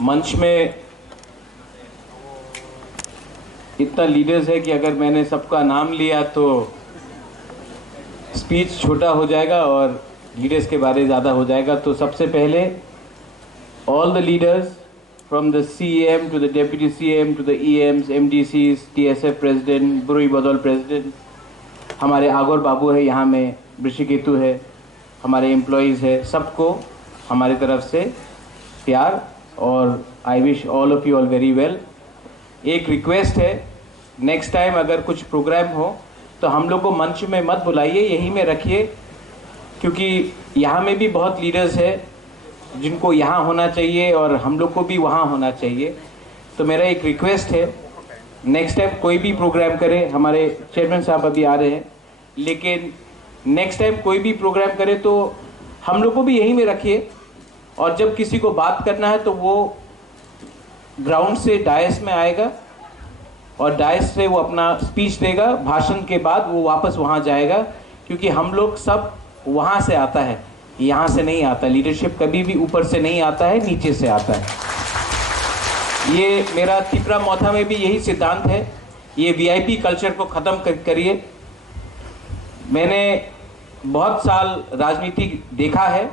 मंच में इतना लीडर्स है कि अगर मैंने सबका नाम लिया तो स्पीच छोटा हो जाएगा और लीडर्स के बारे ज़्यादा हो जाएगा। तो सबसे पहले all the leaders from the CM to the deputy CM to the EMs, MDCs, TSF president, बुरुई बदौल प्रेसिडेंट, हमारे आगौर बाबू है यहाँ में, ऋषिकेतु है, हमारे एम्प्लॉयज़ है, सबको हमारी तरफ से प्यार और I wish all of you all very well. एक रिक्वेस्ट है, नेक्स्ट टाइम अगर कुछ प्रोग्राम हो तो हम लोग को मंच में मत बुलाइए, यहीं में रखिए, क्योंकि यहाँ में भी बहुत लीडर्स है जिनको यहाँ होना चाहिए और हम लोग को भी वहाँ होना चाहिए। तो मेरा एक रिक्वेस्ट है, नेक्स्ट टाइम कोई भी प्रोग्राम करे, हमारे चेयरमैन साहब अभी आ रहे हैं, लेकिन नेक्स्ट टाइम कोई भी प्रोग्राम करे तो हम लोग को भी यहीं में रखिए, और जब किसी को बात करना है तो वो ग्राउंड से डायस में आएगा और डायस से वो अपना स्पीच देगा, भाषण के बाद वो वापस वहाँ जाएगा, क्योंकि हम लोग सब वहाँ से आता है, यहाँ से नहीं आता। लीडरशिप कभी भी ऊपर से नहीं आता है, नीचे से आता है। ये मेरा तिपरा मौथा में भी यही सिद्धांत है, ये VIP कल्चर को ख़त्म करिए। मैंने बहुत साल राजनीति देखा है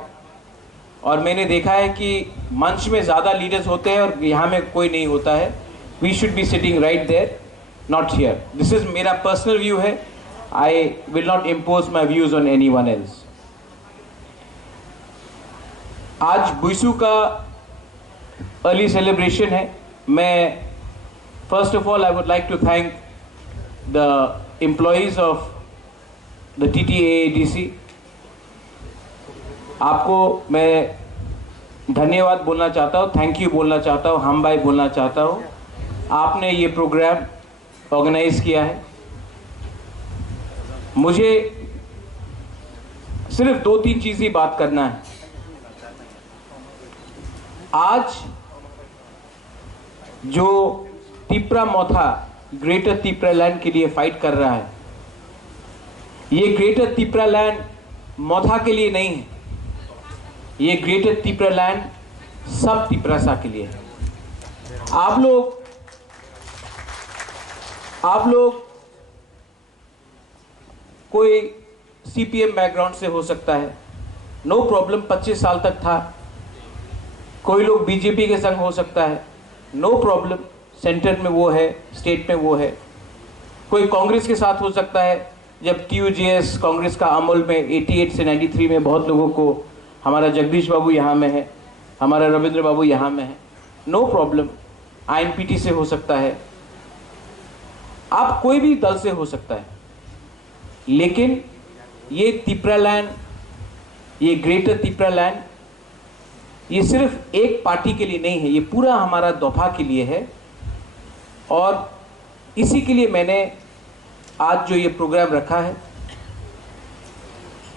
और मैंने देखा है कि मंच में ज़्यादा लीडर्स होते हैं और यहाँ में कोई नहीं होता है। We should be sitting right there, not here. This is मेरा पर्सनल व्यू है, I will not impose my views on any one else. आज बुइसू का अर्ली सेलिब्रेशन है। मैं first of all I would like to thank the employees of the TTAADC। आपको मैं धन्यवाद बोलना चाहता हूँ, थैंक यू बोलना चाहता हूँ, हम भाई बोलना चाहता हूँ। आपने ये प्रोग्राम ऑर्गेनाइज किया है। मुझे सिर्फ 2-3 चीज़ ही बात करना है। आज जो तिपरा मौथा ग्रेटर तिपरा लैंड के लिए फाइट कर रहा है, ये ग्रेटर तिपरा लैंड मौथा के लिए नहीं है, ये ग्रेटर तिपरा लैंड सब तिपरासा के लिए है। आप लोग कोई CPM बैकग्राउंड से हो सकता है, नो प्रॉब्लम, 25 साल तक था। कोई लोग BJP के संग हो सकता है, नो प्रॉब्लम, सेंटर में वो है, स्टेट में वो है। कोई कांग्रेस के साथ हो सकता है, जब TUJS कांग्रेस का अमल में 88 से 93 में बहुत लोगों को, हमारा जगदीश बाबू यहाँ में है, हमारा रविंद्र बाबू यहाँ में है, नो प्रॉब्लम। INPT से हो सकता है, आप कोई भी दल से हो सकता है, लेकिन ये तिपरा लैंड, ये ग्रेटर तिपरा लैंड, ये सिर्फ एक पार्टी के लिए नहीं है, ये पूरा हमारा दोफा के लिए है। और इसी के लिए मैंने आज जो ये प्रोग्राम रखा है,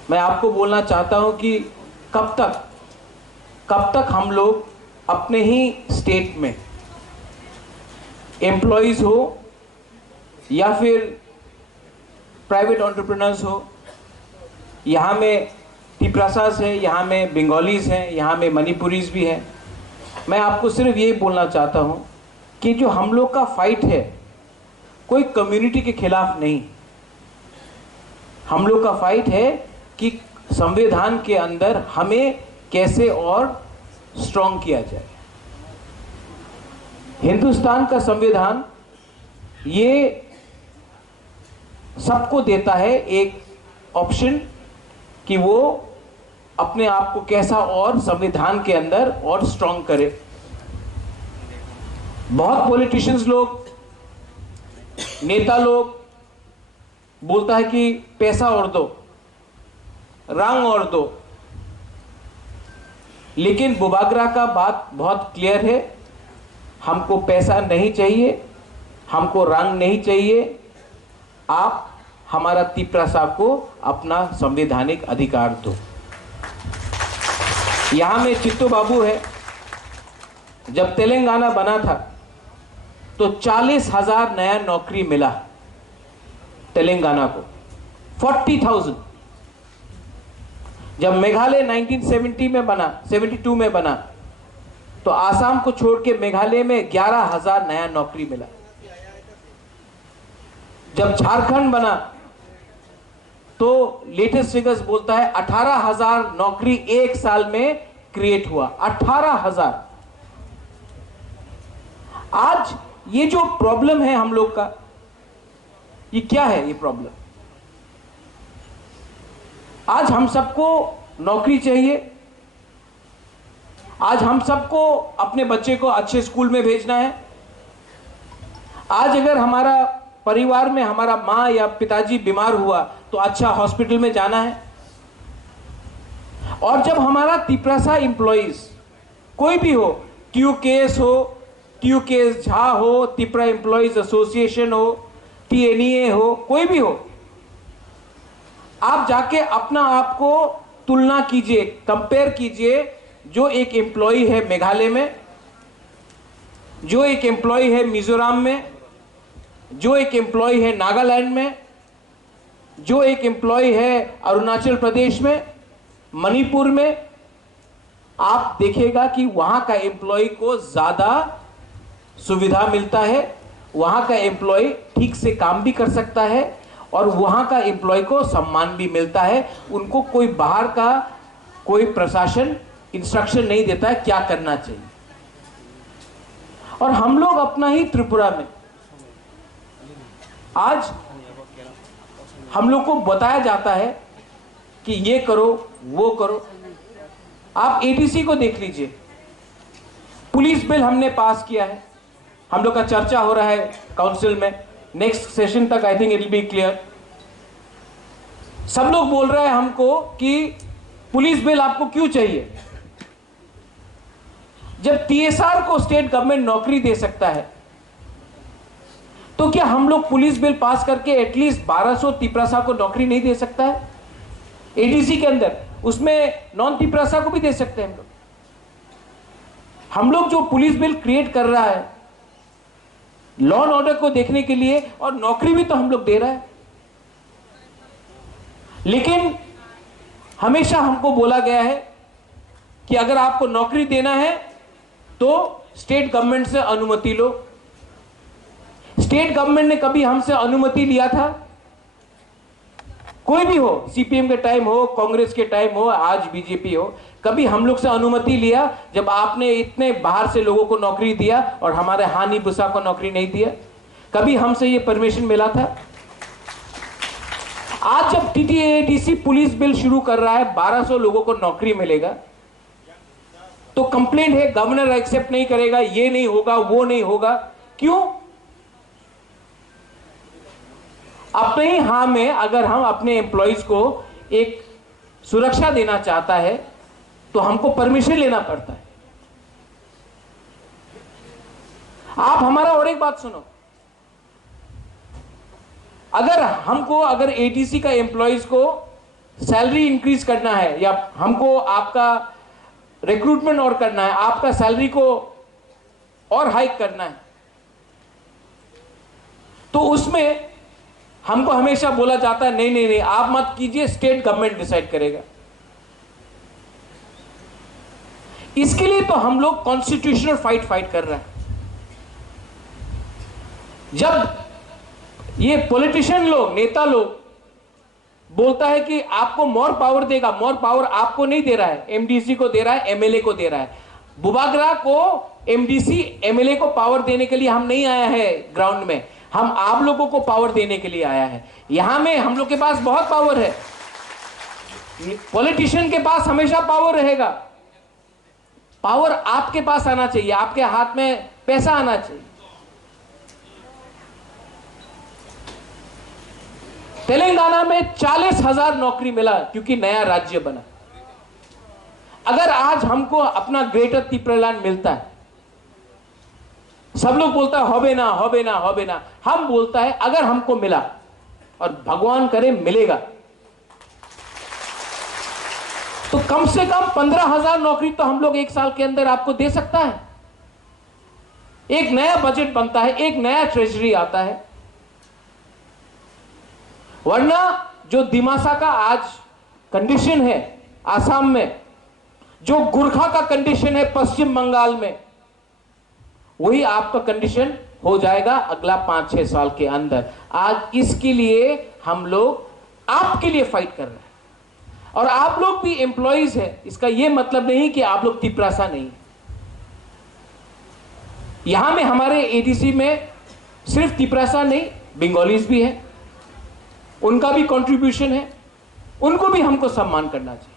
मैं आपको बोलना चाहता हूं कि कब तक हम लोग अपने ही स्टेट में एम्प्लॉयज़ हो या फिर प्राइवेट एंटरप्रेन्योर्स हो, यहाँ में तिपरासास है, यहाँ में बंगालीज हैं, यहाँ में मणिपुरीज भी हैं। मैं आपको सिर्फ यही बोलना चाहता हूँ कि जो हम लोग का फाइट है, कोई कम्युनिटी के खिलाफ नहीं, हम लोग का फाइट है कि संविधान के अंदर हमें कैसे और स्ट्रॉन्ग किया जाए। हिंदुस्तान का संविधान ये सबको देता है एक ऑप्शन कि वो अपने आप को कैसा और संविधान के अंदर और स्ट्रॉन्ग करे। बहुत पॉलिटिशियंस लोग, नेता लोग बोलता है कि पैसा और दो, रंग और दो, लेकिन बुबागरा का बात बहुत क्लियर है, हमको पैसा नहीं चाहिए, हमको रंग नहीं चाहिए, आप हमारा तिपरासा को अपना संवैधानिक अधिकार दो। यहाँ में चित्तू बाबू है, जब तेलंगाना बना था तो 40,000 नया नौकरी मिला तेलंगाना को, 40,000। जब मेघालय 1970 में बना, 72 में बना, तो आसाम को छोड़ के मेघालय में 11,000 नया नौकरी मिला। जब झारखंड बना तो लेटेस्ट फिगर्स बोलता है 18,000 नौकरी एक साल में क्रिएट हुआ। 18,000। आज ये जो प्रॉब्लम है हम लोग का, ये क्या है? ये प्रॉब्लम आज हम सबको नौकरी चाहिए, आज हम सबको अपने बच्चे को अच्छे स्कूल में भेजना है। आज अगर हमारा परिवार में हमारा मां या पिताजी बीमार हुआ तो अच्छा हॉस्पिटल में जाना है। और जब हमारा तिपरासा एम्प्लॉइज कोई भी हो, TUKS हो, TUKS झा हो, तिपरा एम्प्लॉइज एसोसिएशन हो, TNEA हो, कोई भी हो, आप जाके अपना आप को तुलना कीजिए, कंपेयर कीजिए। जो एक एम्प्लॉय है मेघालय में, जो एक एम्प्लॉय है मिजोरम में, जो एक एम्प्लॉय है नागालैंड में, जो एक एम्प्लॉय है अरुणाचल प्रदेश में, मणिपुर में, आप देखिएगा कि वहां का एम्प्लॉय को ज्यादा सुविधा मिलता है, वहां का एम्प्लॉय ठीक से काम भी कर सकता है और वहां का एम्प्लॉय को सम्मान भी मिलता है। उनको कोई बाहर का कोई प्रशासन इंस्ट्रक्शन नहीं देता है क्या करना चाहिए। और हम लोग अपना ही त्रिपुरा में आज हम लोग को बताया जाता है कि ये करो वो करो। आप ADC को देख लीजिए, पुलिस बिल हमने पास किया है, हम लोग का चर्चा हो रहा है काउंसिल में, नेक्स्ट सेशन तक I think it will be clear. सब लोग बोल रहे हैं हमको कि पुलिस बिल आपको क्यों चाहिए? जब TSR को स्टेट गवर्नमेंट नौकरी दे सकता है तो क्या हम लोग पुलिस बिल पास करके एटलीस्ट 1200 तिपरासा को नौकरी नहीं दे सकता है? ADC के अंदर उसमें नॉन तिपरासा को भी दे सकते हैं हम लोग। हम लोग जो पुलिस बिल क्रिएट कर रहा है लॉ एंड ऑर्डर को देखने के लिए, और नौकरी भी तो हम लोग दे रहा है। लेकिन हमेशा हमको बोला गया है कि अगर आपको नौकरी देना है तो स्टेट गवर्नमेंट से अनुमति लो। स्टेट गवर्नमेंट ने कभी हमसे अनुमति लिया था? कोई भी हो, CPM के टाइम हो, कांग्रेस के टाइम हो, आज BJP हो, कभी हम लोग से अनुमति लिया जब आपने इतने बाहर से लोगों को नौकरी दिया और हमारे हानि बुसा को नौकरी नहीं दिया? कभी हमसे ये परमिशन मिला था? आज जब TTADC पुलिस बिल शुरू कर रहा है, 1200 लोगों को नौकरी मिलेगा, तो कंप्लेंट है गवर्नर एक्सेप्ट नहीं करेगा, ये नहीं होगा वो नहीं होगा। क्यों? अपने ही हाँ में अगर हम अपने एम्प्लॉइज को एक सुरक्षा देना चाहता है तो हमको परमिशन लेना पड़ता है। आप हमारा और एक बात सुनो, अगर ADC का एम्प्लॉइज को सैलरी इंक्रीज करना है या हमको आपका रिक्रूटमेंट और करना है, आपका सैलरी को और हाइक करना है, तो उसमें हमको हमेशा बोला जाता है नहीं नहीं नहीं आप मत कीजिए, स्टेट गवर्नमेंट डिसाइड करेगा। इसके लिए तो हम लोग कॉन्स्टिट्यूशनल फाइट कर रहे हैं। जब ये पॉलिटिशियन लोग, नेता लोग बोलता है कि आपको मोर पावर देगा, मोर पावर आपको नहीं दे रहा है, MDC को दे रहा है, MLA को दे रहा है। बुबागरा को MDC MLA को पावर देने के लिए हम नहीं आया है ग्राउंड में, हम आप लोगों को पावर देने के लिए आया है। यहां में हम लोग के पास बहुत पावर है। पॉलिटिशियन के पास हमेशा पावर रहेगा। पावर आपके पास आना चाहिए, आपके हाथ में पैसा आना चाहिए। तेलंगाना में 40,000 नौकरी मिला क्योंकि नया राज्य बना। अगर आज हमको अपना ग्रेटर त्रिपुरालैंड मिलता है, सब लोग बोलता है होबे ना होबे ना होबे ना, हम बोलता है अगर हमको मिला और भगवान करे मिलेगा तो कम से कम 15,000 नौकरी तो हम लोग एक साल के अंदर आपको दे सकता है। एक नया बजट बनता है, एक नया ट्रेजरी आता है। वरना जो दिमासा का आज कंडीशन है आसाम में, जो गुरखा का कंडीशन है पश्चिम बंगाल में, वही आपका कंडीशन हो जाएगा अगला 5-6 साल के अंदर। आज इसके लिए हम लोग आपके लिए फाइट कर रहे हैं, और आप लोग भी एम्प्लॉइज हैं। इसका यह मतलब नहीं कि आप लोग तिपरासा नहीं। यहां में हमारे एडीसी में सिर्फ तिपरासा नहीं, बंगालीज भी हैं, उनका भी कंट्रीब्यूशन है, उनको भी हमको सम्मान करना चाहिए।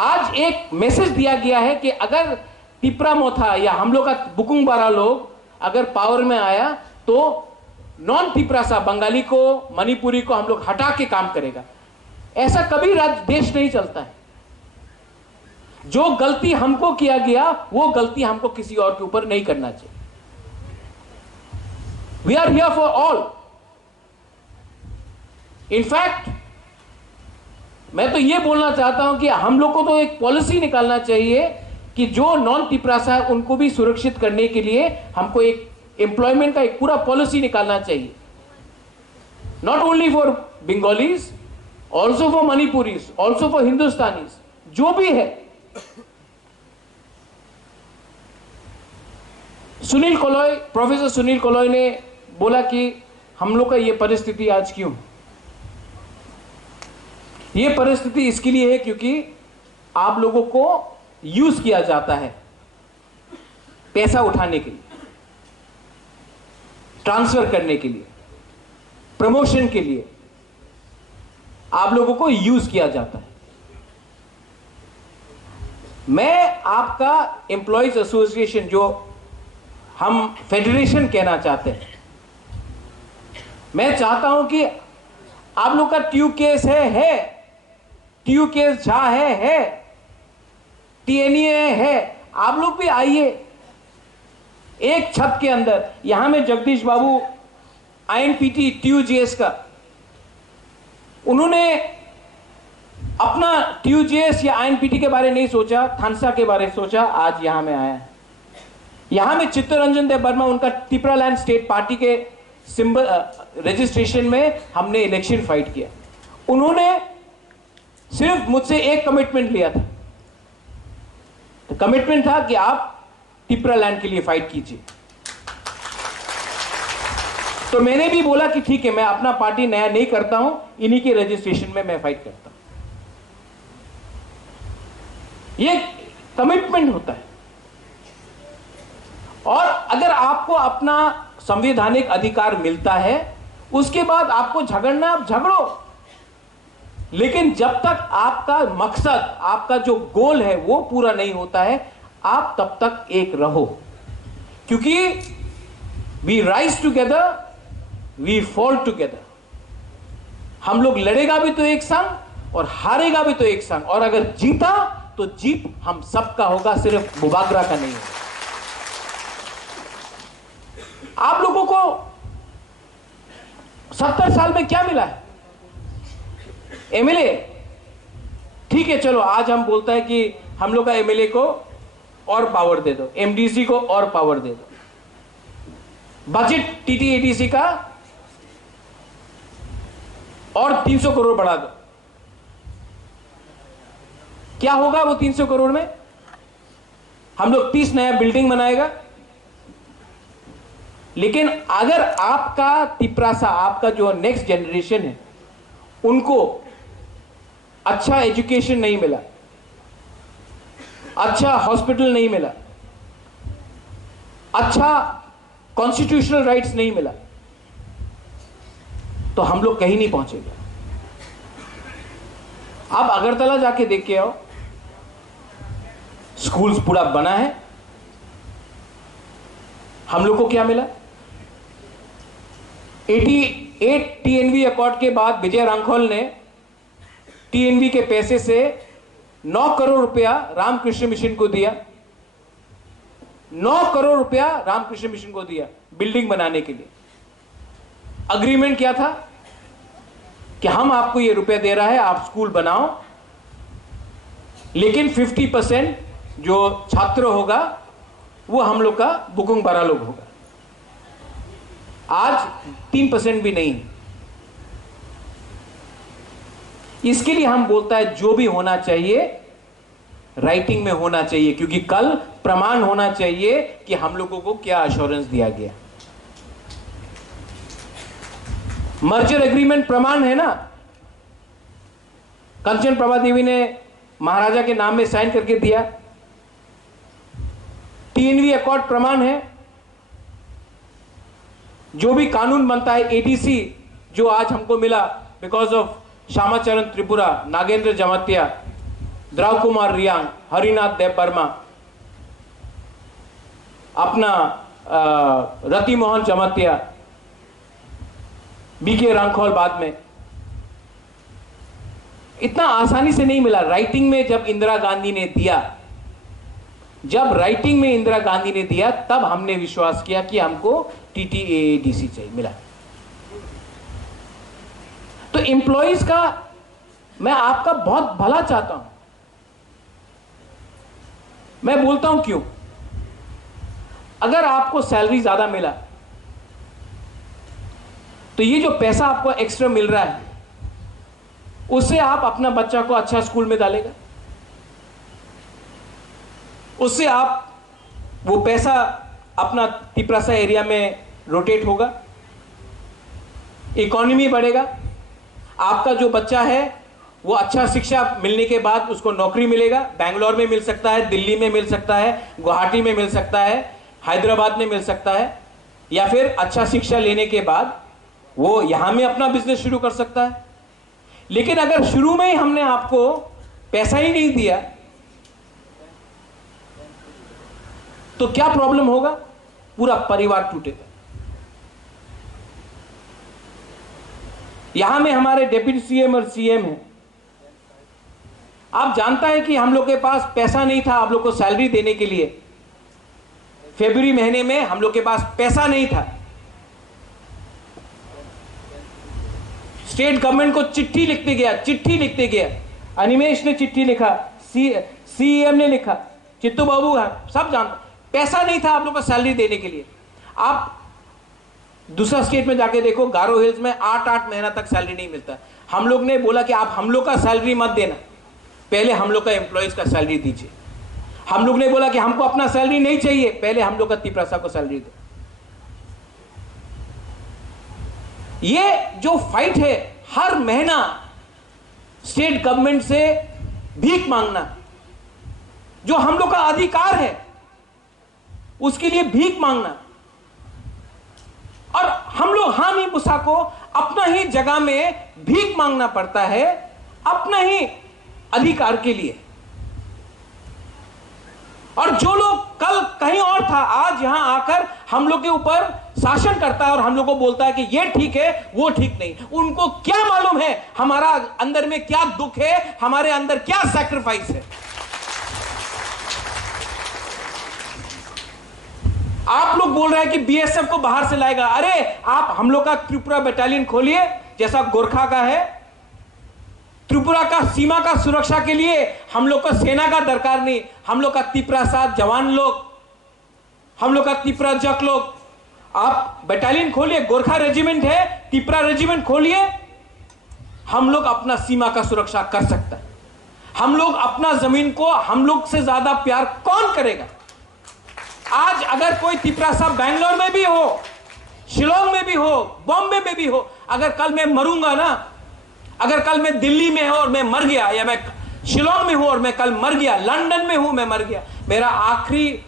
आज एक मैसेज दिया गया है कि अगर तिपरा मोथा या हम लोग का बुकुंग बारा लोग अगर पावर में आया तो नॉन तिपरासा बंगाली को, मणिपुरी को हम लोग हटा के काम करेगा। ऐसा कभी देश नहीं चलता है। जो गलती हमको किया गया वो गलती हमको किसी और के ऊपर नहीं करना चाहिए। We are here for all. In fact मैं तो यह बोलना चाहता हूं कि हम लोग को तो एक पॉलिसी निकालना चाहिए कि जो नॉन तिपरासा है उनको भी सुरक्षित करने के लिए हमको एक एम्प्लॉयमेंट का एक पूरा पॉलिसी निकालना चाहिए। Not only for Bengalis, also for Manipuris, also for Hindustanis, जो भी है। सुनील कोलॉय, प्रोफेसर सुनील कोलॉय ने बोला कि हम लोग का यह परिस्थिति आज क्यों। यह परिस्थिति इसके लिए है क्योंकि आप लोगों को यूज किया जाता है पैसा उठाने के लिए, ट्रांसफर करने के लिए, प्रमोशन के लिए आप लोगों को यूज किया जाता है। मैं आपका एम्प्लॉयज एसोसिएशन, जो हम फेडरेशन कहना चाहते हैं, मैं चाहता हूं कि आप लोग का ट्यू केस है, ट्यू केस झा है, टीएनए है, आप लोग भी आइए एक छत के अंदर। यहां में जगदीश बाबू आईएनपीटी ट्यूजेएस का, उन्होंने अपना ट्यूजेएस या आईएनपीटी के बारे नहीं सोचा, थानसा के बारे सोचा, आज यहां में आया। यहां में चित्तरंजन देव वर्मा, उनका तिपरालैंड स्टेट पार्टी के सिंबल रजिस्ट्रेशन में हमने इलेक्शन फाइट किया। उन्होंने सिर्फ मुझसे एक कमिटमेंट लिया था, तो कमिटमेंट था कि आप तिपरालैंड के लिए फाइट कीजिए। तो मैंने भी बोला कि ठीक है, मैं अपना पार्टी नया नहीं करता हूं, इन्हीं के रजिस्ट्रेशन में मैं फाइट करता हूं। ये कमिटमेंट होता है। और अगर आपको अपना संवैधानिक अधिकार मिलता है, उसके बाद आपको झगड़ना, आप झगड़ो, लेकिन जब तक आपका मकसद, आपका जो गोल है वो पूरा नहीं होता है, आप तब तक एक रहो। क्योंकि we rise together, we fall together. हम लोग लड़ेगा भी तो एक संग और हारेगा भी तो एक संग, और अगर जीता तो जीत हम सबका होगा, सिर्फ मुबागरा का नहीं होगा। आप लोगों को 70 साल में क्या मिला है? एमएलए, ठीक है, चलो आज हम बोलता है कि हम लोग का एमएलए को और पावर दे दो, एमडीसी को और पावर दे दो, बजट टीटीएडीसी का और 300 करोड़ बढ़ा दो। क्या होगा वो 300 करोड़ में? हम लोग 30 नया बिल्डिंग बनाएगा। लेकिन अगर आपका तिपरासा, आपका जो नेक्स्ट जनरेशन है, उनको अच्छा एजुकेशन नहीं मिला, अच्छा हॉस्पिटल नहीं मिला, अच्छा कॉन्स्टिट्यूशनल राइट्स नहीं मिला, तो हम लोग कहीं नहीं पहुंचेंगे। आप अगरतला जाके देख के आओ, स्कूल्स पूरा बना है। हम लोग को क्या मिला? 88 टीएनवी अकॉर्ड के बाद विजय रांखोल ने टीएनवी के पैसे से 9 करोड़ रुपया रामकृष्ण मिशन को दिया। 9 करोड़ रुपया रामकृष्ण मिशन को दिया बिल्डिंग बनाने के लिए। अग्रीमेंट क्या था कि हम आपको ये रुपया दे रहा है, आप स्कूल बनाओ, लेकिन 50% जो छात्र होगा वो हम लोग का बुकुंग बारा लोग होगा। आज 3% भी नहीं। इसके लिए हम बोलता है जो भी होना चाहिए राइटिंग में होना चाहिए, क्योंकि कल प्रमाण होना चाहिए कि हम लोगों को क्या अश्योरेंस दिया गया। मर्जर एग्रीमेंट प्रमाण है ना, कंचन प्रभा देवी ने महाराजा के नाम में साइन करके दिया। टीएनवी अकॉर्ड प्रमाण है। जो भी कानून बनता है, एडीसी जो आज हमको मिला बिकॉज ऑफ श्यामाचरण त्रिपुरा, नागेंद्र जमातिया, द्रव कुमार रियांग, हरिनाथ देव वर्मा, अपना रति मोहन जमातिया, बीके रांखौल, बाद में इतना आसानी से नहीं मिला। राइटिंग में जब इंदिरा गांधी ने दिया, तब हमने विश्वास किया कि हमको टीटीएडीसी चाहिए, मिला। तो एम्प्लॉइज का मैं आपका बहुत भला चाहता हूं। मैं बोलता हूं क्यों। अगर आपको सैलरी ज्यादा मिला तो ये जो पैसा आपको एक्स्ट्रा मिल रहा है उससे आप अपना बच्चा को अच्छा स्कूल में डालेगा, उससे आप वो पैसा अपना तिपरासा एरिया में रोटेट होगा, इकोनॉमी बढ़ेगा। आपका जो बच्चा है वो अच्छा शिक्षा मिलने के बाद उसको नौकरी मिलेगा। बैंगलोर में मिल सकता है, दिल्ली में मिल सकता है, गुवाहाटी में मिल सकता है, हैदराबाद में मिल सकता है, या फिर अच्छा शिक्षा लेने के बाद वो यहां में अपना बिजनेस शुरू कर सकता है। लेकिन अगर शुरू में ही हमने आपको पैसा ही नहीं दिया तो क्या प्रॉब्लम होगा, पूरा परिवार टूटेगा। यहां में हमारे डिप्टी सीएम और सीएम हैं। आप जानता है कि हम लोग के पास पैसा नहीं था आप लोग को सैलरी देने के लिए। फरवरी महीने में हम लोग के पास पैसा नहीं था। स्टेट गवर्नमेंट को चिट्ठी लिखते गया। अनिमेश ने चिट्ठी लिखा, सीएम ने लिखा, चित्तू बाबू है, सब जानते। पैसा नहीं था आप लोग को सैलरी देने के लिए। आप दूसरा स्टेट में जाके देखो, गारो हिल्स में 8-8 महीना तक सैलरी नहीं मिलता। हम लोग ने बोला कि आप हम लोग का सैलरी मत देना, पहले हम लोग का एम्प्लॉइज का सैलरी दीजिए। हम लोग ने बोला कि हमको अपना सैलरी नहीं चाहिए, पहले हम लोग का तिपरासा को सैलरी दो। ये जो फाइट है, हर महीना स्टेट गवर्नमेंट से भीख मांगना, जो हम लोग का अधिकार है उसके लिए भीख मांगना, और हम लोग हामी मूसा को अपना ही जगह में भीख मांगना पड़ता है, अपना ही अधिकार के लिए। और जो लोग कल कहीं और था, आज यहां आकर हम लोग के ऊपर शासन करता है और हम लोग को बोलता है कि ये ठीक है वो ठीक नहीं। उनको क्या मालूम है हमारा अंदर में क्या दुख है, हमारे अंदर क्या सैक्रिफाइस है। आप लोग बोल रहे हैं कि बीएसएफ को बाहर से लाएगा। अरे आप हम लोग का त्रिपुरा बटालियन खोलिए, जैसा गोरखा का है। त्रिपुरा का सीमा का सुरक्षा के लिए हम लोग को सेना का दरकार नहीं। हम लोग का तिपरासा जवान लोग, हम लोग का तिपरा जक लोग, आप बटालियन खोलिए। गोरखा रेजिमेंट है, तिपरा रेजिमेंट खोलिए। हम लोग अपना सीमा का सुरक्षा कर सकता है। हम लोग अपना जमीन को, हम लोग से ज्यादा प्यार कौन करेगा। आज अगर कोई तिपरासा बैंगलोर में भी हो, शिलोंग में भी हो, बॉम्बे में भी हो, अगर कल मैं मरूंगा ना, अगर कल मैं दिल्ली में हूं और मैं मर गया, या मैं शिलोंग में हूं और मैं कल मर गया, लंदन में हूं मैं मर गया, मेरा आखिरी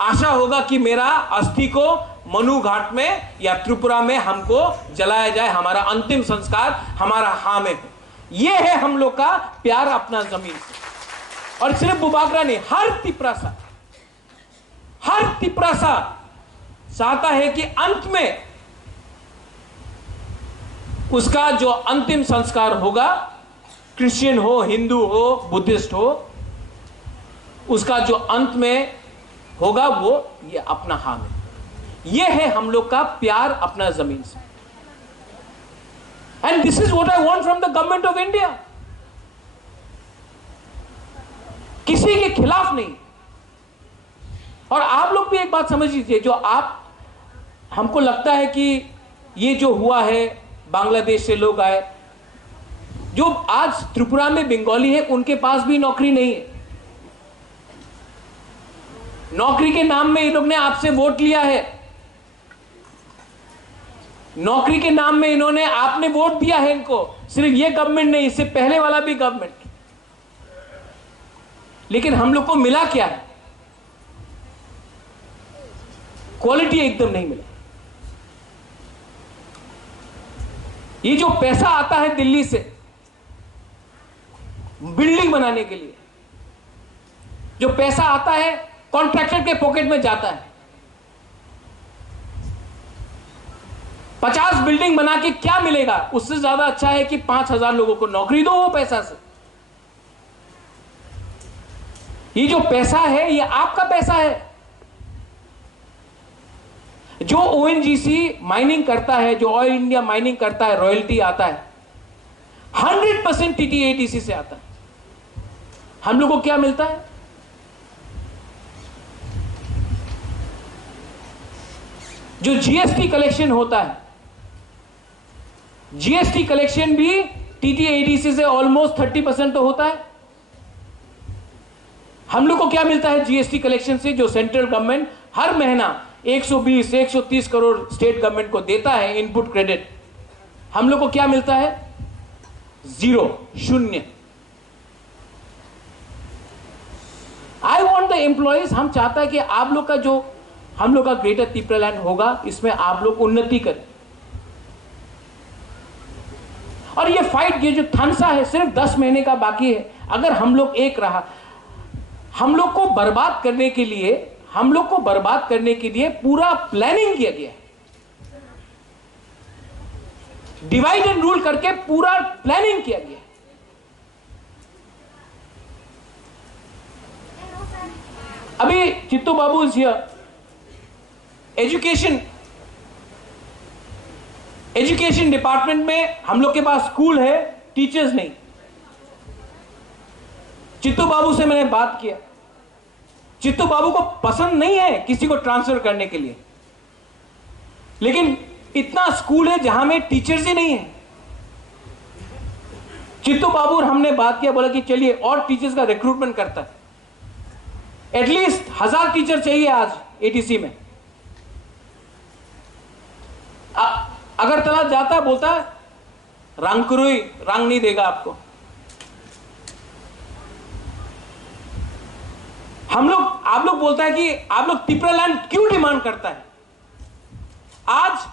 आशा होगा कि मेरा अस्थि को मनु घाट में या त्रिपुरा में हमको जलाया जाए, हमारा अंतिम संस्कार हमारा हाँ में हो। यह है हम लोग का प्यार अपना जमीन से। और सिर्फ बुबागरा नहीं, हर तिपरासा चाहता है कि अंत में उसका जो अंतिम संस्कार होगा, क्रिश्चियन हो, हिंदू हो, बुद्धिस्ट हो, उसका जो अंत में होगा वो ये अपना हाँ में। ये है हम लोग का प्यार अपना जमीन से। And this is what I want from the government of India. किसी के खिलाफ नहीं। और आप लोग भी एक बात समझ लीजिए, जो आप, हमको लगता है कि ये जो हुआ है, बांग्लादेश से लोग आए, जो आज त्रिपुरा में बंगाली है उनके पास भी नौकरी नहीं है। नौकरी के नाम में इन लोग ने आपसे वोट लिया है, नौकरी के नाम में इन्होंने आपने वोट दिया है इनको, सिर्फ ये गवर्नमेंट नहीं, इससे पहले वाला भी गवर्नमेंट। लेकिन हम लोग को मिला क्या है? क्वालिटी एकदम नहीं मिला। ये जो पैसा आता है दिल्ली से बिल्डिंग बनाने के लिए, जो पैसा आता है कॉन्ट्रैक्टर के पॉकेट में जाता है। 50 बिल्डिंग बना के क्या मिलेगा? उससे ज्यादा अच्छा है कि 5,000 लोगों को नौकरी दो वो पैसा से। ये जो पैसा है ये आपका पैसा है। जो ओएनजीसी माइनिंग करता है, जो ऑयल इंडिया माइनिंग करता है, रॉयल्टी आता है 100% टीटीएडीसी से आता है। हम लोगों को क्या मिलता है? जो जीएसटी कलेक्शन होता है, जीएसटी कलेक्शन भी टीटीएडीसी से ऑलमोस्ट 30% तो होता है। हम लोग को क्या मिलता है जीएसटी कलेक्शन से? जो सेंट्रल गवर्नमेंट हर महीना 120-130 करोड़ स्टेट गवर्नमेंट को देता है इनपुट क्रेडिट, हम लोग को क्या मिलता है? 0, 0। आई वॉन्ट द एम्प्लॉइज, हम चाहता है कि आप लोग का जो हम लोग का ग्रेटर त्रिपुरा लैंड होगा, इसमें आप लोग उन्नति करें। और ये फाइट, ये जो थानसा है, सिर्फ 10 महीने का बाकी है। अगर हम लोग एक रहा, हम लोग को बर्बाद करने के लिए, हम लोग को बर्बाद करने के लिए पूरा प्लानिंग किया गया है। डिवाइड एंड रूल करके पूरा प्लानिंग किया गया है। अभी चित्तू बाबू इज हियर। एजुकेशन डिपार्टमेंट में हम लोग के पास स्कूल है, टीचर्स नहीं। चित्तू बाबू से मैंने बात किया, चित्तू बाबू को पसंद नहीं है किसी को ट्रांसफर करने के लिए, लेकिन इतना स्कूल है जहां में टीचर्स ही नहीं है। चित्तू बाबू और हमने बात किया, बोला कि चलिए और टीचर्स का रिक्रूटमेंट करता है। एटलीस्ट 1000 टीचर चाहिए आज एटीसी में। अगरतला जाता है, बोलता है रंग करोई, रंग नहीं देगा आपको। आप लोग बोलता है कि आप लोग त्रिपुरा लैंड क्यों डिमांड करता है? आज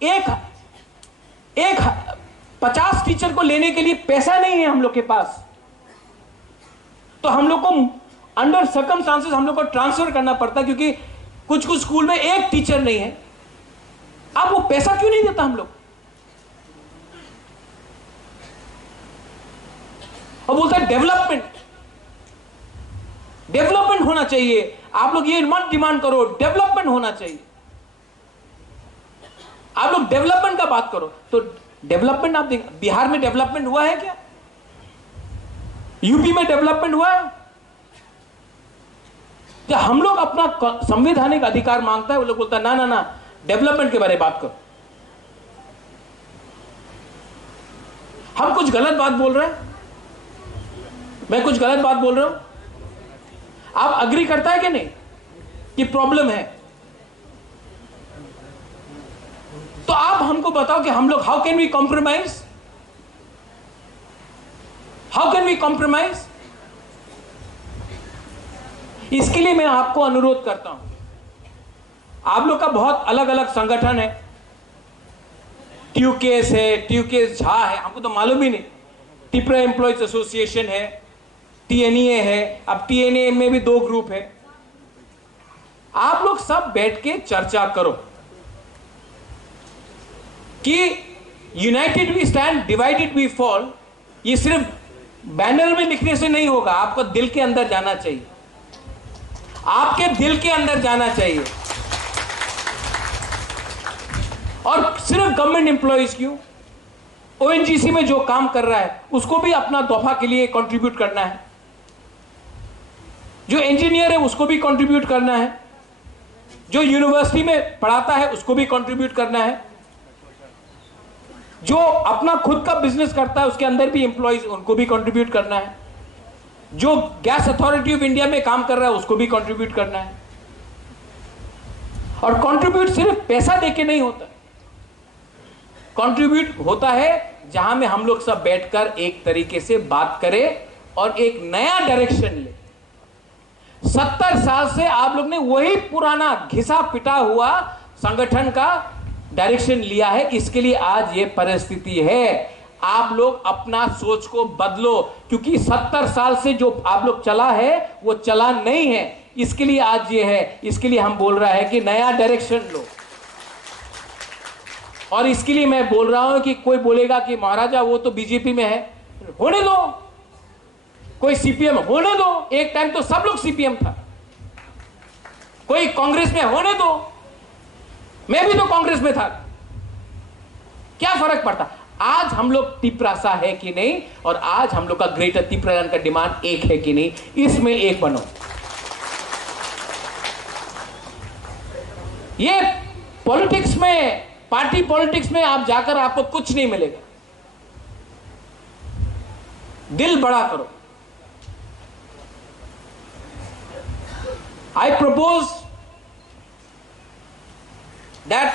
एक 50 टीचर को लेने के लिए पैसा नहीं है हम लोग के पास, तो हम लोग को अंडर सर्कमस्टांसेस हम लोग को ट्रांसफर करना पड़ता है, क्योंकि कुछ स्कूल में एक टीचर नहीं है। अब वो पैसा क्यों नहीं देता हम लोग? और बोलता है डेवलपमेंट होना चाहिए। आप लोग ये मत डिमांड करो, डेवलपमेंट होना चाहिए। आप लोग डेवलपमेंट का बात करो, तो डेवलपमेंट आप देख, बिहार में डेवलपमेंट हुआ है क्या? यूपी में डेवलपमेंट हुआ है? जब हम लोग अपना संवैधानिक अधिकार मांगता है, वो लोग बोलता है ना, डेवलपमेंट के बारे में बात करो। हम कुछ गलत बात बोल रहे हैं? मैं कुछ गलत बात बोल रहा हूं? आप अग्री करता है कि नहीं कि प्रॉब्लम है? तो आप हमको बताओ कि हम लोग how can we compromise? How can we compromise? इसके लिए मैं आपको अनुरोध करता हूं, आप लोग का बहुत अलग अलग संगठन है, ट्यूकेस है, ट्यूकेस झा है, हमको तो मालूम ही नहीं, त्रिपुरा एम्प्लॉयज एसोसिएशन है, टीएनए है, अब टीएनए में भी 2 ग्रुप है। आप लोग सब बैठ के चर्चा करो कि united we stand, divided we fall. ये सिर्फ बैनर में लिखने से नहीं होगा, आपको दिल के अंदर जाना चाहिए, आपके दिल के अंदर जाना चाहिए। और सिर्फ गवर्नमेंट एम्प्लॉइज क्यों, ओएनजीसी में जो काम कर रहा है उसको भी अपना दफा के लिए कंट्रीब्यूट करना है, जो इंजीनियर है उसको भी कंट्रीब्यूट करना है, जो यूनिवर्सिटी में पढ़ाता है उसको भी कंट्रीब्यूट करना है। जो अपना खुद का बिजनेस करता है उसके अंदर भी एम्प्लॉइज, उनको भी कंट्रीब्यूट करना है। जो गैस अथॉरिटी ऑफ इंडिया में काम कर रहा है उसको भी कंट्रीब्यूट करना है। और कंट्रीब्यूट सिर्फ पैसा देके नहीं होता, कंट्रीब्यूट होता है जहां में हम लोग सब बैठकर एक तरीके से बात करें और एक नया डायरेक्शन ले। 70 साल से आप लोग ने वही पुराना घिसा पिटा हुआ संगठन का डायरेक्शन लिया है, इसके लिए आज ये परिस्थिति है। आप लोग अपना सोच को बदलो, क्योंकि 70 साल से जो आप लोग चला है वो चला नहीं है, इसके लिए आज ये है। इसके लिए हम बोल रहा है कि नया डायरेक्शन लो। और इसके लिए मैं बोल रहा हूं कि कोई बोलेगा कि महाराजा वो तो बीजेपी में है, होने दो। कोई सीपीएम, होने दो, एक टाइम तो सब लोग सीपीएम था। कोई कांग्रेस में, होने दो, मैं भी तो कांग्रेस में था, क्या फर्क पड़ता। आज हम लोग तिपरासा है कि नहीं, और आज हम लोग का ग्रेटर तिपरालैंड का डिमांड एक है कि नहीं, इसमें एक बनो। ये पॉलिटिक्स में, पार्टी पॉलिटिक्स में आप जाकर आपको कुछ नहीं मिलेगा। दिल बड़ा करो। आई प्रपोज दैट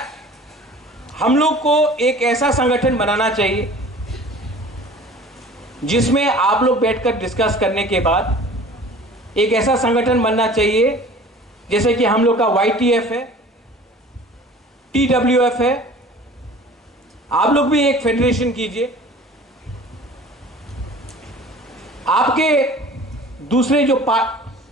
हम लोग को एक ऐसा संगठन बनाना चाहिए जिसमें आप लोग बैठकर डिस्कस करने के बाद एक ऐसा संगठन बनना चाहिए जैसे कि हम लोग का YTF है, TWF है, आप लोग भी एक फेडरेशन कीजिए। आपके दूसरे जो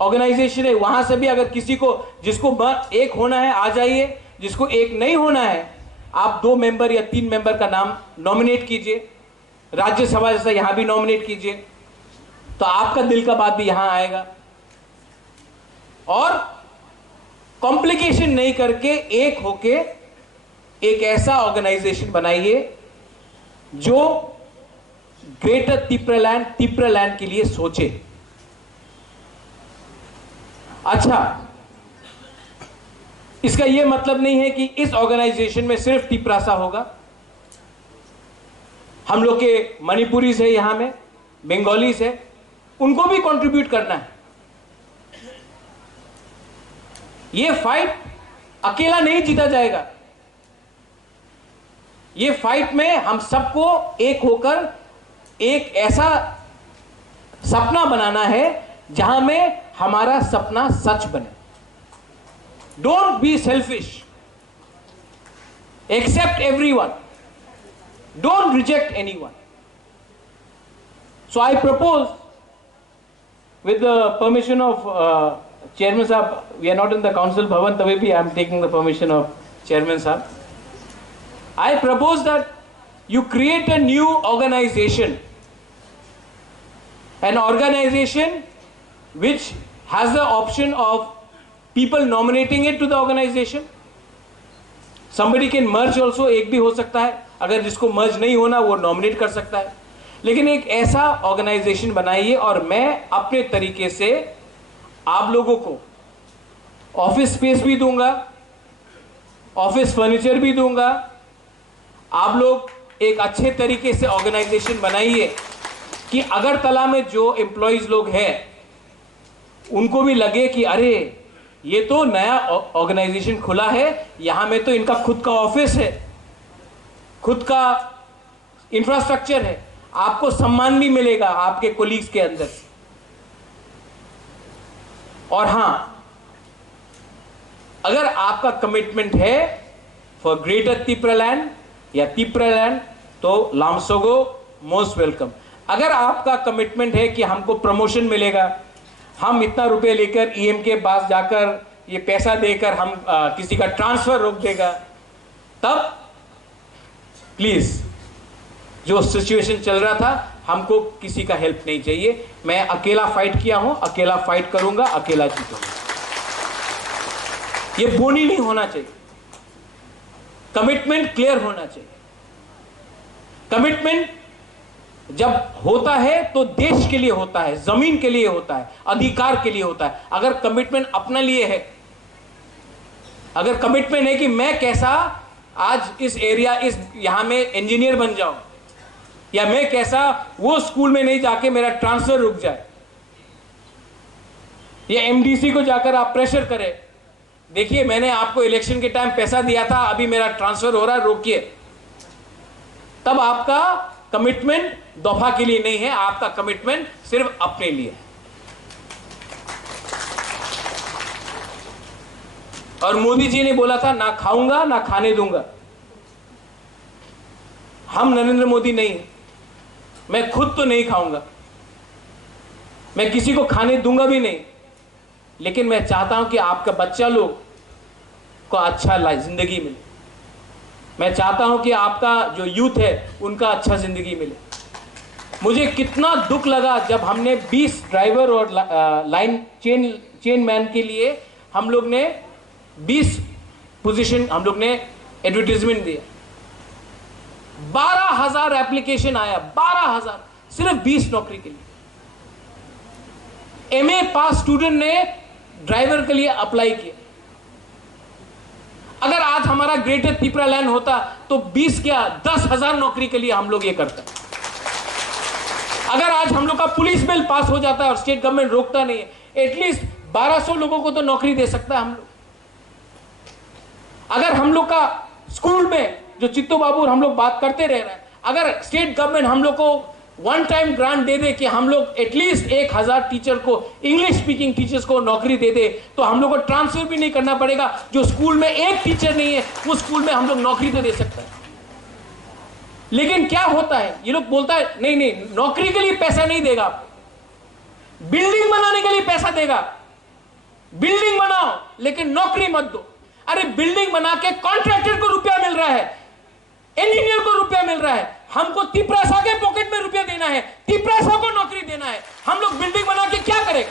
ऑर्गेनाइजेशन है वहां से भी अगर किसी को, जिसको एक होना है आ जाइए, जिसको एक नहीं होना है आप 2 मेंबर या 3 मेंबर का नाम नॉमिनेट कीजिए। राज्यसभा जैसा यहां भी नॉमिनेट कीजिए, तो आपका दिल का बात भी यहां आएगा। और कॉम्प्लिकेशन नहीं करके एक होके एक ऐसा ऑर्गेनाइजेशन बनाइए जो ग्रेटर तिपरालैंड के लिए सोचे। अच्छा, इसका यह मतलब नहीं है कि इस ऑर्गेनाइजेशन में सिर्फ तिपरासा होगा। हम लोग के मणिपुरीज है, यहां में बंगालीज है, उनको भी कंट्रीब्यूट करना है। यह फाइट अकेला नहीं जीता जाएगा। ये फाइट में हम सबको एक होकर एक ऐसा सपना बनाना है जहां में हमारा सपना सच बने। Don't be selfish, accept everyone, don't reject anyone. So I propose with the permission of chairman sahab, we are not in the council bhavan, तभी भी I am taking the permission of chairman sahab. I propose that you create a new organization, an organization which has the option of people nominating it to the organization. Somebody can merge also, एक भी हो सकता है, अगर जिसको merge नहीं होना वो nominate कर सकता है। लेकिन एक ऐसा ऑर्गेनाइजेशन बनाइए, और मैं अपने तरीके से आप लोगों को ऑफिस स्पेस भी दूंगा, ऑफिस फर्नीचर भी दूंगा। आप लोग एक अच्छे तरीके से ऑर्गेनाइजेशन बनाइए कि अगरतला में जो एम्प्लॉइज लोग हैं उनको भी लगे कि अरे ये तो नया ऑर्गेनाइजेशन खुला है, यहां में तो इनका खुद का ऑफिस है, खुद का इंफ्रास्ट्रक्चर है, आपको सम्मान भी मिलेगा आपके कोलीग्स के अंदर। और हां, अगर आपका कमिटमेंट है फॉर ग्रेटर तिपरालैंड या तिपरालैंड, तो लामसोगो मोस्ट वेलकम। अगर आपका कमिटमेंट है कि हमको प्रमोशन मिलेगा, हम इतना रुपए लेकर ईएम के पास जाकर ये पैसा देकर हम किसी का ट्रांसफर रोक देगा, तब प्लीज, जो सिचुएशन चल रहा था, हमको किसी का हेल्प नहीं चाहिए। मैं अकेला फाइट किया हूं, अकेला फाइट करूंगा, अकेला जीतूंगा। ये बोनी नहीं होना चाहिए, कमिटमेंट क्लियर होना चाहिए। कमिटमेंट जब होता है तो देश के लिए होता है, जमीन के लिए होता है, अधिकार के लिए होता है। अगर कमिटमेंट अपने लिए है, अगर कमिटमेंट है कि मैं कैसा आज इस एरिया, इस यहाँ में इंजीनियर बन जाऊं, या मैं कैसा वो स्कूल में नहीं जाके मेरा ट्रांसफर रुक जाए, या एमडीसी को जाकर आप प्रेशर करें, देखिए मैंने आपको इलेक्शन के टाइम पैसा दिया था, अभी मेरा ट्रांसफर हो रहा है, रोकिए, तब आपका कमिटमेंट दफा के लिए नहीं है, आपका कमिटमेंट सिर्फ अपने लिए है। और मोदी जी ने बोला था ना खाऊंगा ना खाने दूंगा। हम नरेंद्र मोदी नहीं है, मैं खुद तो नहीं खाऊंगा, मैं किसी को खाने दूंगा भी नहीं, लेकिन मैं चाहता हूं कि आपका बच्चा लोग को अच्छा जिंदगी मिले। मैं चाहता हूं कि आपका जो यूथ है उनका अच्छा जिंदगी मिले। मुझे कितना दुख लगा जब हमने 20 ड्राइवर और लाइन चेन मैन के लिए हम लोग ने 20 पोजीशन हम लोग ने एडवर्टीजमेंट दिया। 12,000 एप्लीकेशन आया, 12,000 सिर्फ 20 नौकरी के लिए। एमए पास स्टूडेंट ने ड्राइवर के लिए अप्लाई किया। अगर आज हमारा ग्रेटर त्रिपुरा लैंड होता तो 20 क्या 10,000 नौकरी के लिए हम लोग ये करते। अगर आज हम लोग का पुलिस बिल पास हो जाता है और स्टेट गवर्नमेंट रोकता नहीं है, एटलीस्ट 1200 लोगों को तो नौकरी दे सकता है हम लोग। अगर हम लोग का स्कूल में जो चित्तू बाबू हम लोग बात करते रह रहे हैं, अगर स्टेट गवर्नमेंट हम लोग को वन टाइम ग्रांट दे दे कि हम लोग एटलीस्ट 1,000 टीचर को, इंग्लिश स्पीकिंग टीचर्स को नौकरी दे दे, तो हम लोग को ट्रांसफर भी नहीं करना पड़ेगा। जो स्कूल में एक टीचर नहीं है उस स्कूल में हम लोग नौकरी तो दे सकते हैं। लेकिन क्या होता है, ये लोग बोलता है नहीं नहीं नौकरी के लिए पैसा नहीं देगा, बिल्डिंग बनाने के लिए पैसा देगा। बिल्डिंग बनाओ लेकिन नौकरी मत दो। अरे बिल्डिंग बना के कॉन्ट्रैक्टर को रुपया मिल रहा है, इंजीनियर को रुपया मिल रहा है, हमको तिपरासा के पॉकेट में रुपया देना है, तिपरासा को नौकरी देना है। हम लोग बिल्डिंग बना के क्या करेंगे?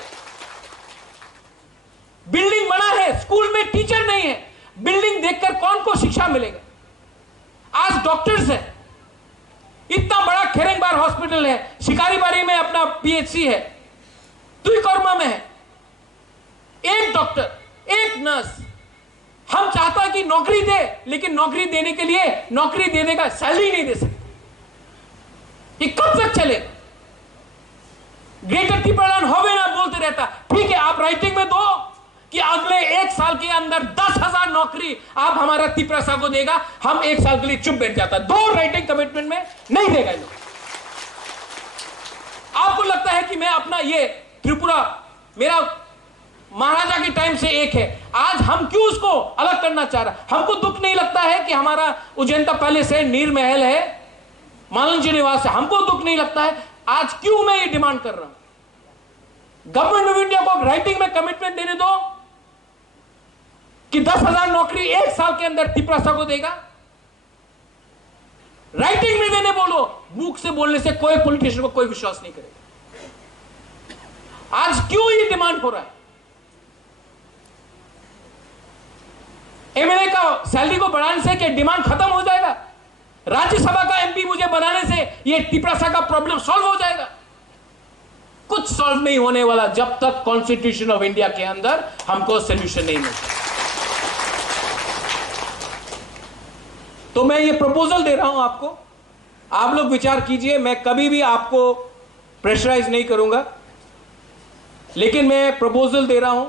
बिल्डिंग बना है, स्कूल में टीचर नहीं है, बिल्डिंग देखकर कौन को शिक्षा मिलेगा? आज डॉक्टर्स है, इतना बड़ा खेरेंगबार हॉस्पिटल है, शिकारीबारी में अपना पीएचसी है, तुईकोरमा में है, एक डॉक्टर एक नर्स। हम चाहता है कि नौकरी दे, लेकिन नौकरी देने के लिए नौकरी देने का सैलरी नहीं दे सकते। ये कब तक चलेगा? ग्रेटर त्रिपुरा लैंड होवे ना बोलते रहता, ठीक है आप राइटिंग में दो कि अगले 1 साल के अंदर 10,000 नौकरी आप हमारा तिपरासा को देगा, हम 1 साल के लिए चुप बैठ जाता। 2 राइटिंग कमिटमेंट में नहीं देगा लोग। आपको लगता है कि मैं अपना ये त्रिपुरा मेरा महाराजा के टाइम से एक है, आज हम क्यों उसको अलग करना चाह रहा? हमको दुख नहीं लगता है कि हमारा उजैंता पैलेस है, नीर महल है, मालंजी निवास है, हमको दुख नहीं लगता है। आज क्यों मैं ये डिमांड कर रहा हूं? गवर्नमेंट ऑफ इंडिया को राइटिंग में कमिटमेंट देने दो कि 10,000 नौकरी 1 साल के अंदर तिपरासा को देगा। राइटिंग में देने बोलो, मुख से बोलने से कोई पॉलिटिशियन को कोई विश्वास नहीं करेगा। आज क्यों ये डिमांड हो रहा है? एमएलए का सैलरी को बढ़ाने से क्या डिमांड खत्म हो जाएगा? राज्यसभा का एमपी मुझे बनाने से ये तिपरासा का प्रॉब्लम सॉल्व हो जाएगा? कुछ सॉल्व नहीं होने वाला जब तक कॉन्स्टिट्यूशन ऑफ इंडिया के अंदर हमको सोल्यूशन नहीं मिलता। तो मैं ये प्रपोजल दे रहा हूं आपको, आप लोग विचार कीजिए। मैं कभी भी आपको प्रेशराइज नहीं करूंगा, लेकिन मैं प्रपोजल दे रहा हूं।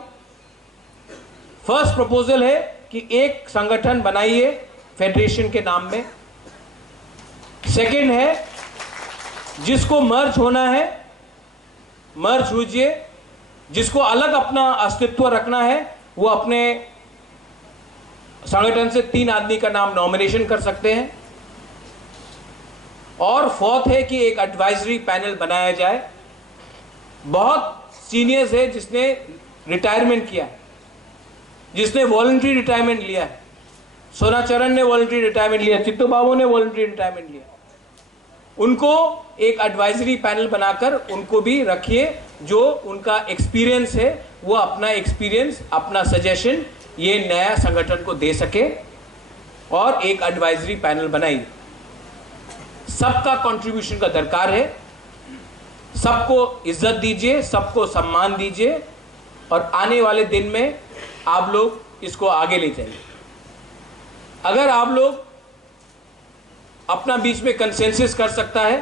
फर्स्ट प्रपोजल है कि एक संगठन बनाइए फेडरेशन के नाम में। सेकंड है जिसको मर्ज होना है मर्ज होइए, जिसको अलग अपना अस्तित्व रखना है वो अपने संगठन से 3 आदमी का नाम नॉमिनेशन कर सकते हैं। और फोर्थ है कि एक एडवाइजरी पैनल बनाया जाए। बहुत सीनियर्स है जिसने रिटायरमेंट किया, जिसने वॉलंटरी रिटायरमेंट लिया है। सोनाचरण ने वॉलंटरी रिटायरमेंट लिया, चित्तू बाबू ने वॉलंटरी रिटायरमेंट लिया। उनको एक एडवाइजरी पैनल बनाकर उनको भी रखिए, जो उनका एक्सपीरियंस है वो अपना एक्सपीरियंस, अपना सजेशन ये नया संगठन को दे सके। और एक एडवाइजरी पैनल बनाइए। सबका कंट्रीब्यूशन का दरकार है, सबको इज्जत दीजिए, सबको सम्मान दीजिए, और आने वाले दिन में आप लोग इसको आगे ले जाइए। अगर आप लोग अपना बीच में कंसेंसस कर सकता है।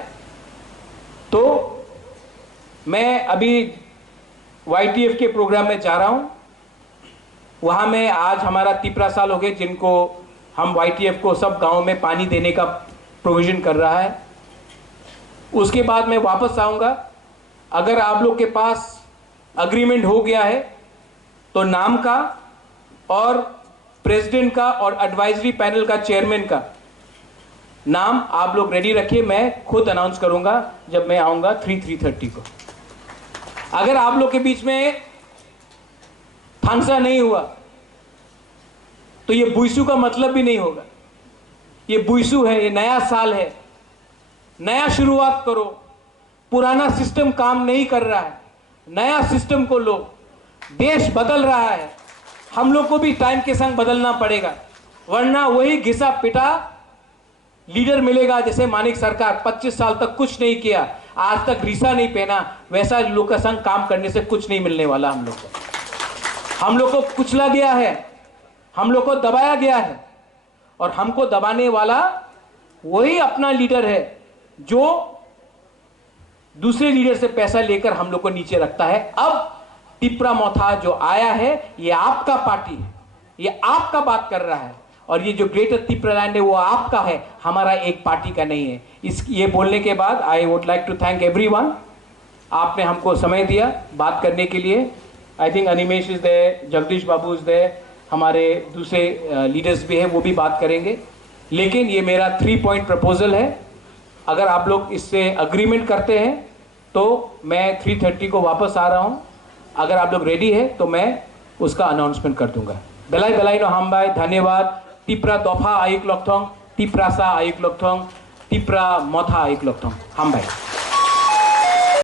तो मैं अभी YTF के प्रोग्राम में जा रहा हूं, वहां में आज हमारा 3 साल हो गए जिनको हम YTF को सब गांव में पानी देने का प्रोविजन कर रहा है। उसके बाद मैं वापस आऊंगा। अगर आप लोग के पास अग्रीमेंट हो गया है तो नाम का और प्रेसिडेंट का और एडवाइजरी पैनल का चेयरमैन का नाम आप लोग रेडी रखिए। मैं खुद अनाउंस करूंगा जब मैं आऊंगा 3:30 को। अगर आप लोग के बीच में फांसा नहीं हुआ तो ये बुइसू का मतलब भी नहीं होगा। ये बुइसू है, ये नया साल है, नया शुरुआत करो। पुराना सिस्टम काम नहीं कर रहा है, नया सिस्टम को लो। देश बदल रहा है, हम लोग को भी टाइम के संग बदलना पड़ेगा, वरना वही घिसा पिटा लीडर मिलेगा। जैसे मानिक सरकार 25 साल तक कुछ नहीं किया, आज तक रीसा नहीं पहना, वैसा लोग का संग काम करने से कुछ नहीं मिलने वाला। हम लोग को कुचला गया है, हम लोग को दबाया गया है, और हमको दबाने वाला वही अपना लीडर है जो दूसरे लीडर से पैसा लेकर हम लोग को नीचे रखता है। अब टिप्रा मोथा जो आया है, ये आपका पार्टी है, ये आपका बात कर रहा है, और ये जो ग्रेटर तिप्रालैंड है वो आपका है, हमारा एक पार्टी का नहीं है। ये बोलने के बाद I would like to thank everyone. आपने हमको समय दिया बात करने के लिए। I think Animesh is there, Jagdish babu is there, हमारे दूसरे लीडर्स भी हैं, वो भी बात करेंगे। लेकिन ये मेरा 3 पॉइंट प्रपोजल है। अगर आप लोग इससे अग्रीमेंट करते हैं तो मैं 3:30 को वापस आ रहा हूँ। अगर आप लोग रेडी है तो मैं उसका अनाउंसमेंट कर दूंगा। बेलाई बेलाई नो हम भाई, धन्यवाद। टिप्रा दफा आयुक लक्थोंग, टिप्रा सा आयुक लक्थोंग, टिप्रा मोथा आयुक लक्थोंग हम भाई।